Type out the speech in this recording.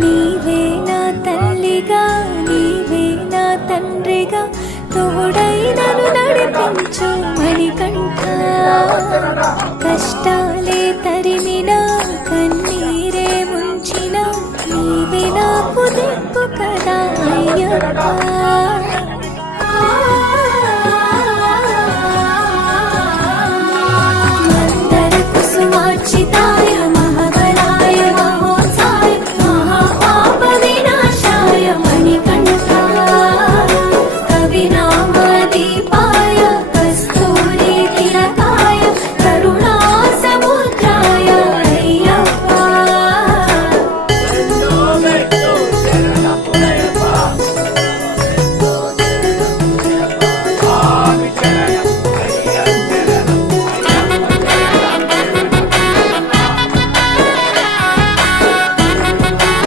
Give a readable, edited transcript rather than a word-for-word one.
నీవే నా తల్లిగా నీవే నా తండ్రిగా తోడై నన్ను నడిపించు మణికంఠ. కష్టాలే తరిమినా కన్నీరే ముంచిన నీవే నాకు దిక్కు కదా అయ్యప్ప.